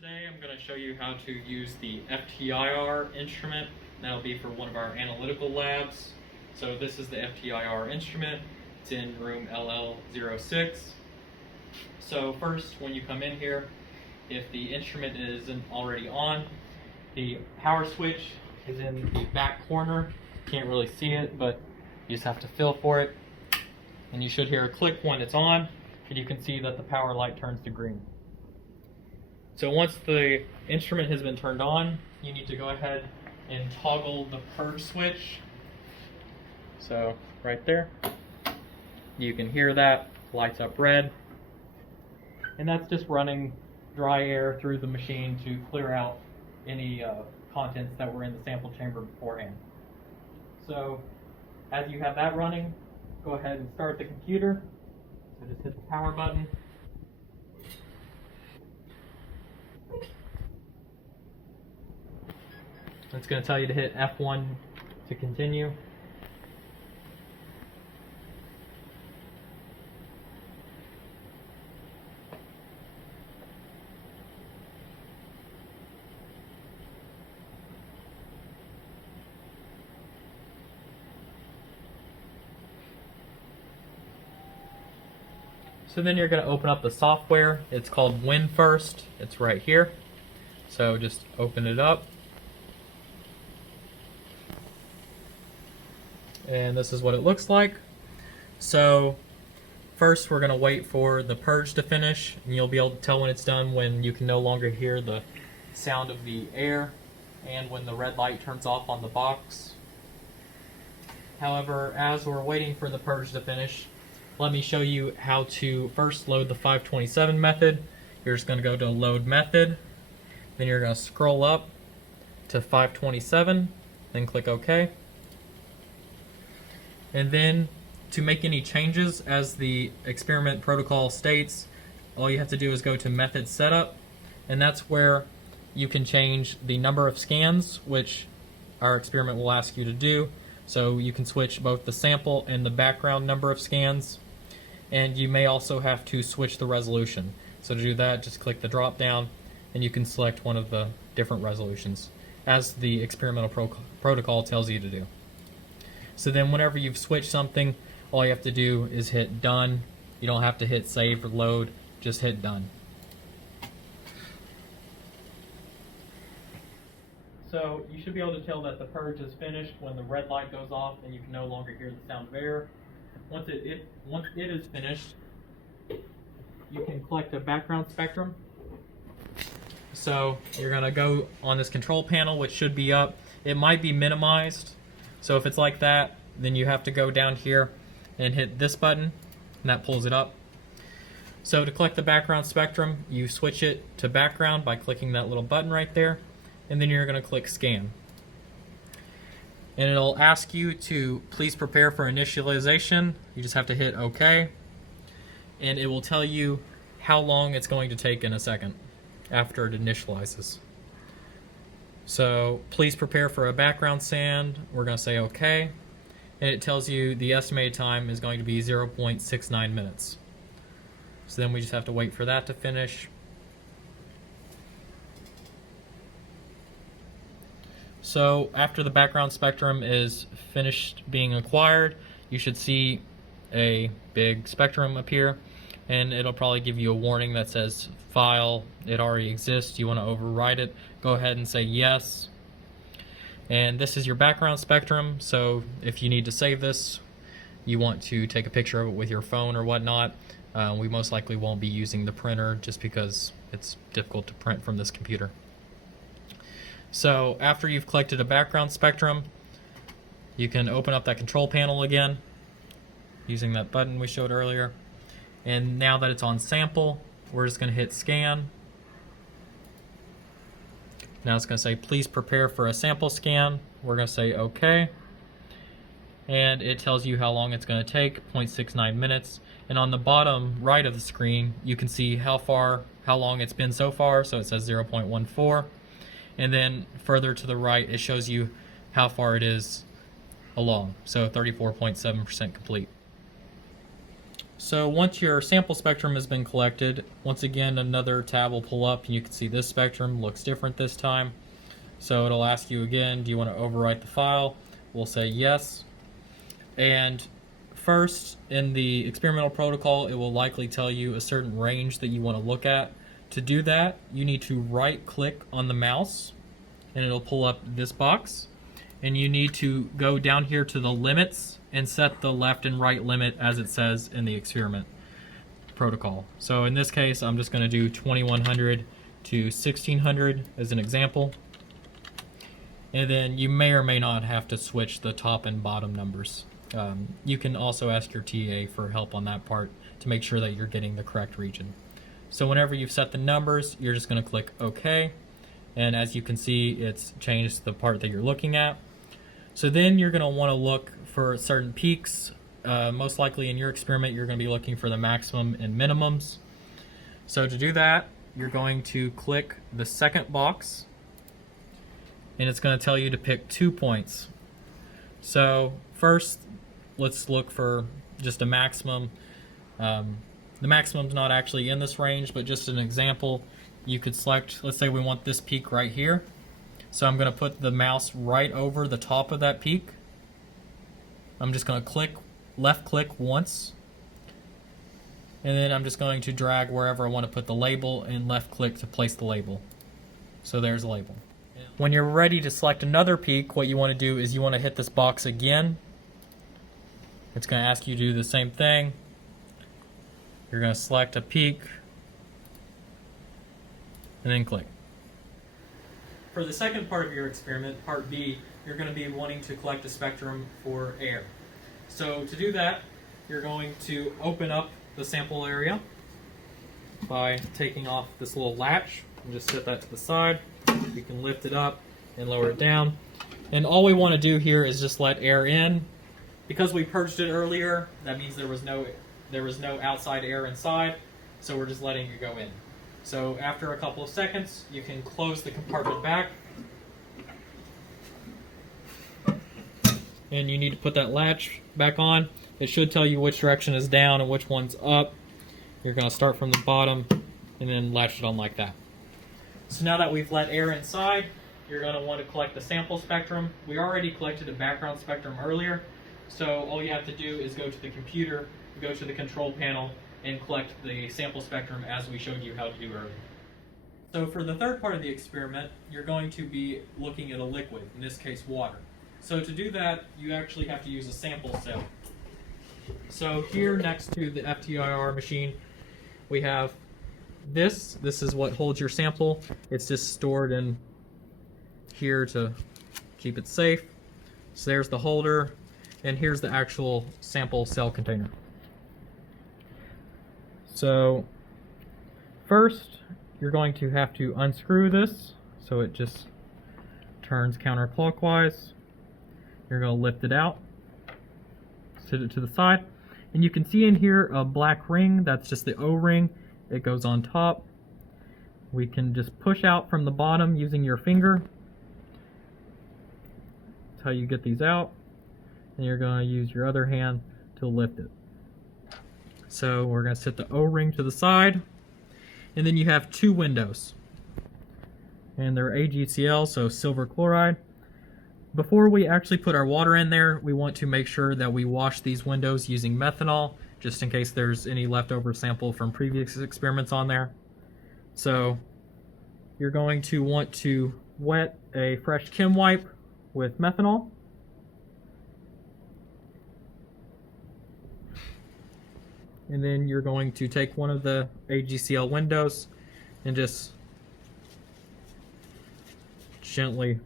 Today I'm going to show you how to use the FTIR instrument. That'll be for one of our analytical labs. So this is the FTIR instrument. It's in room LL06. So first, when you come in here, if the instrument isn't already on, the power switch is in the back corner. Can't really see it, but you just have to feel for it. And you should hear a click when it's on, and you can see that the power light turns to green. So once the instrument has been turned on, you need to go ahead and toggle the purge switch. So right there, you can hear that, lights up red. And that's just running dry air through the machine to clear out any contents that were in the sample chamber beforehand. So as you have that running, go ahead and start the computer. So just hit the power button. It's going to tell you to hit F1 to continue. So then you're going to open up the software. It's called WinFirst. It's right here. So just open it up. And this is what it looks like. So first we're going to wait for the purge to finish, and you'll be able to tell when it's done when you can no longer hear the sound of the air and when the red light turns off on the box. However, as we're waiting for the purge to finish, let me show you how to first load the 527 method. You're just going to go to load method, then you're going to scroll up to 527, then click OK. And then to make any changes, as the experiment protocol states, all you have to do is go to method setup, and that's where you can change the number of scans, which our experiment will ask you to do. So you can switch both the sample and the background number of scans, and you may also have to switch the resolution. So to do that, just click the drop down and you can select one of the different resolutions as the experimental protocol tells you to do. So then whenever you've switched something, all you have to do is hit done. You don't have to hit save or load, just hit done. So you should be able to tell that the purge is finished when the red light goes off and you can no longer hear the sound of air. Once it is finished, you can collect a background spectrum. So you're going to go on this control panel, which should be up. It might be minimized. So if it's like that, then you have to go down here and hit this button, and that pulls it up. So to collect the background spectrum, you switch it to background by clicking that little button right there, and then you're going to click scan. And it'll ask you to please prepare for initialization. You just have to hit OK, and it will tell you how long it's going to take in a second after it initializes. So please prepare for a background sand. We're going to say OK. And it tells you the estimated time is going to be 0.69 minutes. So then we just have to wait for that to finish. So after the background spectrum is finished being acquired, you should see a big spectrum appear. And it'll probably give you a warning that says file, it already exists, you want to override it, go ahead and say yes. And this is your background spectrum, so if you need to save this, you want to take a picture of it with your phone or whatnot, we most likely won't be using the printer just because it's difficult to print from this computer. So after you've collected a background spectrum, you can open up that control panel again using that button we showed earlier. And now that it's on sample, we're just going to hit scan. Now it's going to say please prepare for a sample scan. We're going to say OK. And it tells you how long it's going to take, 0.69 minutes. And on the bottom right of the screen, you can see how long it's been so far. So it says 0.14. And then further to the right, it shows you how far it is along. So 34.7% complete. So once your sample spectrum has been collected, once again another tab will pull up and you can see this spectrum looks different this time. So it'll ask you again, do you want to overwrite the file? We'll say yes. And first, in the experimental protocol, it will likely tell you a certain range that you want to look at. To do that, you need to right-click on the mouse, and it'll pull up this box. And you need to go down here to the limits and set the left and right limit as it says in the experiment protocol. So in this case, I'm just going to do 2100 to 1600 as an example. And then you may or may not have to switch the top and bottom numbers. You can also ask your TA for help on that part to make sure that you're getting the correct region. So whenever you've set the numbers, you're just going to click OK. And as you can see, it's changed the part that you're looking at. So then you're going to want to look for certain peaks. Most likely in your experiment, you're going to be looking for the maximum and minimums. So to do that, you're going to click the second box, and it's going to tell you to pick 2 points. So first, let's look for just a maximum. The maximum's not actually in this range, but just an example, you could select, let's say we want this peak right here. So I'm going to put the mouse right over the top of that peak. I'm just going to left click once, and then I'm just going to drag wherever I want to put the label and left click to place the label. So there's a label. When you're ready to select another peak, what you want to do is you want to hit this box again. It's going to ask you to do the same thing. You're going to select a peak and then click. For the second part of your experiment, part B, you're going to be wanting to collect a spectrum for air. So to do that, you're going to open up the sample area by taking off this little latch and just set that to the side. You can lift it up and lower it down. And all we want to do here is just let air in. Because we purged it earlier, that means there was no outside air inside, so we're just letting it go in. So after a couple of seconds, you can close the compartment back. And you need to put that latch back on. It should tell you which direction is down and which one's up. You're going to start from the bottom and then latch it on like that. So now that we've let air inside, you're going to want to collect the sample spectrum. We already collected a background spectrum earlier, so all you have to do is go to the computer, go to the control panel, and collect the sample spectrum as we showed you how to do earlier. So for the third part of the experiment, you're going to be looking at a liquid, in this case water. So to do that, you actually have to use a sample cell. So here next to the FTIR machine, we have this. This is what holds your sample. It's just stored in here to keep it safe. So there's the holder, and here's the actual sample cell container. So first, you're going to have to unscrew this so it just turns counterclockwise. You're going to lift it out, sit it to the side, and you can see in here a black ring. That's just the O-ring. It goes on top. We can just push out from the bottom using your finger. That's how you get these out. And you're going to use your other hand to lift it. So we're going to set the O-ring to the side. And then you have 2 windows. And they're AgCl, so silver chloride. Before we actually put our water in there, we want to make sure that we wash these windows using methanol, just in case there's any leftover sample from previous experiments on there. So you're going to want to wet a fresh CHEM wipe with methanol. And then you're going to take one of the AgCl windows and just gently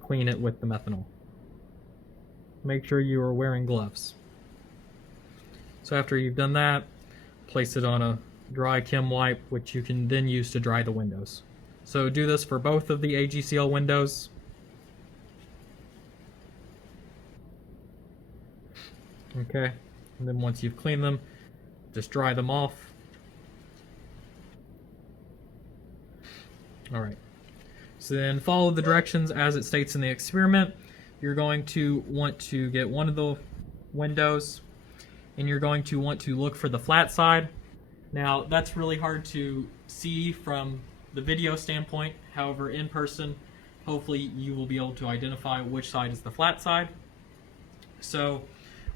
clean it with the methanol. Make sure you are wearing gloves. So after you've done that, place it on a dry CHEM wipe, which you can then use to dry the windows. So do this for both of the AgCl windows. Okay, and then once you've cleaned them, just dry them off. Alright, so then follow the directions as it states in the experiment. You're going to want to get one of the windows, and you're going to want to look for the flat side. Now, that's really hard to see from the video standpoint. However, in person, hopefully you will be able to identify which side is the flat side. So,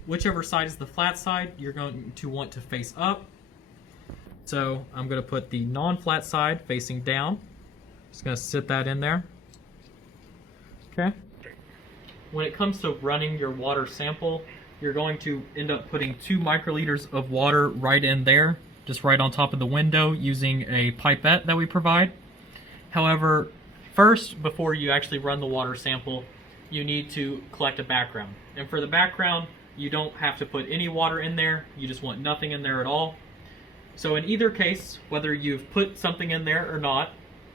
whichever side is the flat side, you're going to want to face up. So, I'm going to put the non-flat side facing down. Just going to sit that in there. Okay. When it comes to running your water sample, you're going to end up putting 2 microliters of water right in there, just right on top of the window, using a pipette that we provide. However, first, before you actually run the water sample, you need to collect a background. And for the background, you don't have to put any water in there. You just want nothing in there at all. So in either case, whether you've put something in there or not,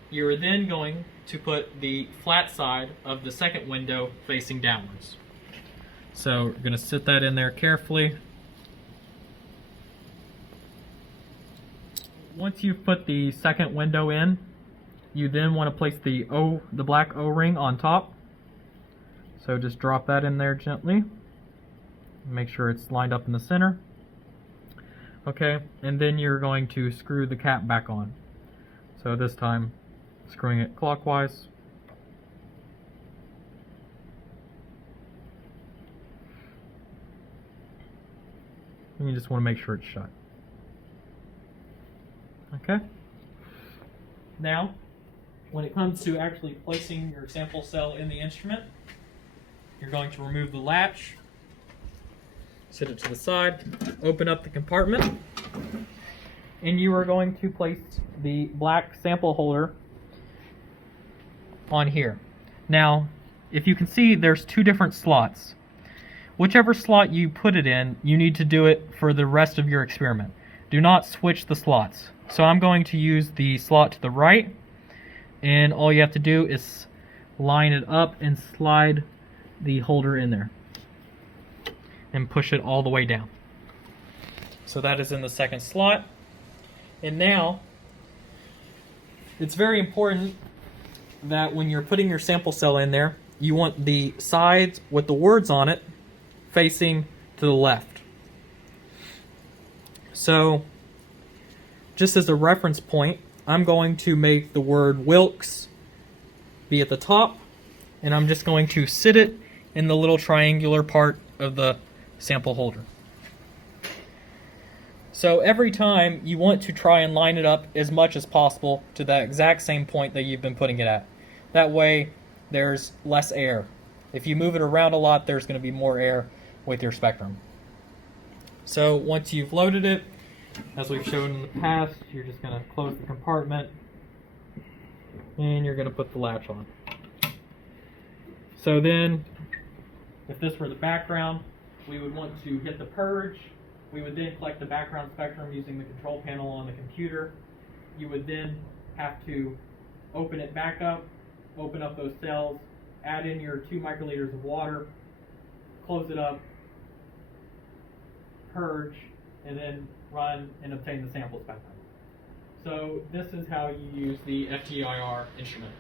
you're then going to put the flat side of the second window facing downwards. So we're going to sit that in there carefully. Once you've put the second window in, you then want to place the black O-ring on top. So just drop that in there gently. Make sure it's lined up in the center. Okay, and then you're going to screw the cap back on. So this time, screwing it clockwise. And you just want to make sure it's shut. Okay. Now, when it comes to actually placing your sample cell in the instrument, you're going to remove the latch, set it to the side, open up the compartment, and you are going to place the black sample holder on here. Now, if you can see, there's 2 different slots. Whichever slot you put it in, you need to do it for the rest of your experiment. Do not switch the slots. So I'm going to use the slot to the right, and all you have to do is line it up and slide the holder in there and push it all the way down. So that is in the second slot. And now, it's very important that when you're putting your sample cell in there, you want the sides with the words on it facing to the left. So, just as a reference point, I'm going to make the word Wilkes be at the top, and I'm just going to sit it in the little triangular part of the sample holder. So every time you want to try and line it up as much as possible to that exact same point that you've been putting it at. That way there's less air. If you move it around a lot, there's going to be more air with your spectrum. So once you've loaded it, as we've shown in the past, you're just going to close the compartment and you're going to put the latch on. So then, if this were the background, we would want to hit the purge. We would then collect the background spectrum using the control panel on the computer. You would then have to open it back up, open up those cells, add in your 2 microliters of water, close it up, purge, and then run and obtain the sample spectrum. So this is how you use the FTIR instrument.